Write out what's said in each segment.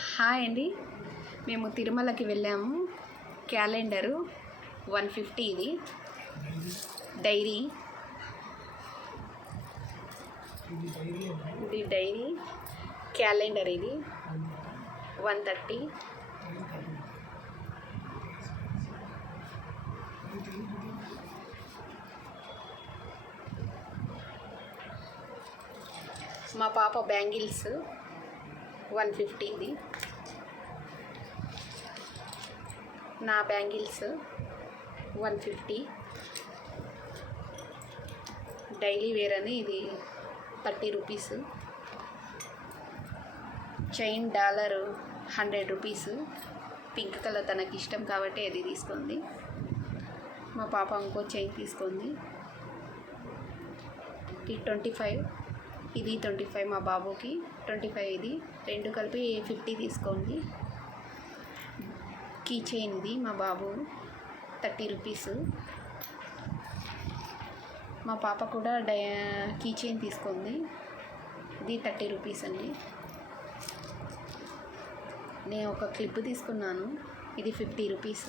హాయ్ అండి, మేము తిరుమలకి వెళ్ళాము. క్యాలెండరు 150 ఇది. డైరీ క్యాలెండర్ ఇది 130. మా పాప బ్యాంగిల్స్ 150 ఇది. నా బ్యాంగిల్స్ 150. డైలీ వేర్ అని ఇది 30 rupees. Chain dollar 100 rupees. Pink colour తనకి ఇష్టం కాబట్టి అది తీసుకుంది. మా పాప ఇంకో చైన్ తీసుకుంది. ఇది 25, ఇది 25. మా బాబుకి 25, ఇది రెండు కలిపి 50 తీసుకోండి. కీ చైన్ ఇది మా బాబు 30 రూపీస్. మా పాప కూడా కీ చైన్ తీసుకుంది. ఇది 30 రూపీస్ అండి. నేను ఒక క్లిప్ తీసుకున్నాను, ఇది 50 రూపీస్.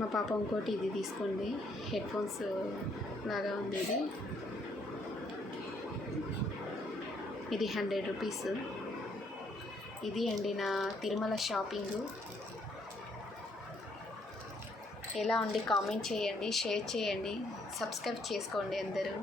మా పాప ఇంకోటి ఇది తీసుకోండి, హెడ్ ఫోన్స్ లాగా ఉంది. ఇది 100 రూపీస్. ఇది అండి నా తిరుమల షాపింగు. ఎలా ఉంది కామెంట్ చేయండి, షేర్ చేయండి, సబ్స్క్రైబ్ చేసుకోండి అందరూ.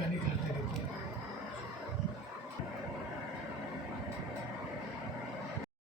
కానీ